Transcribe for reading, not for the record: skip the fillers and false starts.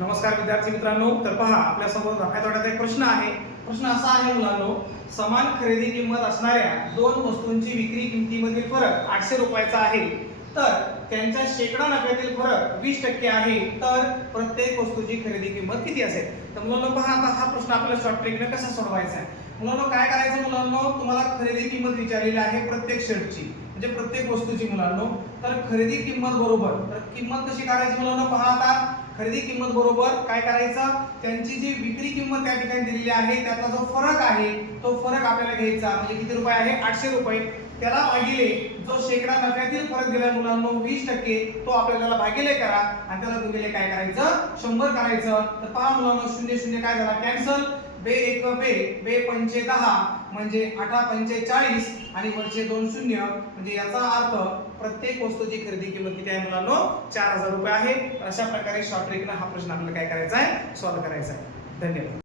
नमस्कार विद्यार्थी मित्रांनो, तर पहा आपल्या समोर धोक्यात एक प्रश्न आहे. प्रश्न असा आहे मुलांनो, समान खरेदी किंमत असणाऱ्या दोन वस्तूंची विक्री किमतीमधील फरक 800 रुपयाचा आहे, तर त्यांच्या शेकडा नफ्यातील फरक 20% आहे, तर प्रत्येक वस्तूची खरेदी किंमत किती असेल? तर मुलांनो पहा, आता हा प्रश्न आपल्याला शॉर्ट ट्रिकने कसा सोडवायचा आहे. मुलांनो काय करायचं, मुलांनो तुम्हाला खरेदी किंमत विचारलेली आहे प्रत्येक शेडची, म्हणजे प्रत्येक वस्तूची मुलांनो. तर खरेदी किंमत बरोबर, तर किंमत कशी काढायची मुलांनो? पहा, आता खरेदी किंमत बरोबर काय करायचं, त्यांची जी विक्री किंमत त्या ठिकाणी दिलेली आहे त्यातला जो फरक आहे तो फरक आपल्याला घ्यायचा, म्हणजे किती रुपये आहे? 800 रुपये. त्याला भागिले जो शेकडा नफ्यातील फरक दिलाय मुलांनो 20%, तो आपल्याला भागिले करा आणि त्याला गुणिले काय करायचं? 100 करायचं. तर पहा मुलांनो, 0 0 काय झाला? कॅन्सल. बे 1 बे, बे 5 10, म्हणजे 8 5 40 आणि वरचे 2 शून्य, म्हणजे याचा अर्थ प्रत्येक वस्तूची खरेदी किंमत किती आहे मुलांनो? 4000 रुपये आहे. अशा प्रकारे शॉर्ट ट्रिकने हा प्रश्न आपल्याला काय करायचा आहे? सॉल्व्ह करायचा आहे. धन्यवाद.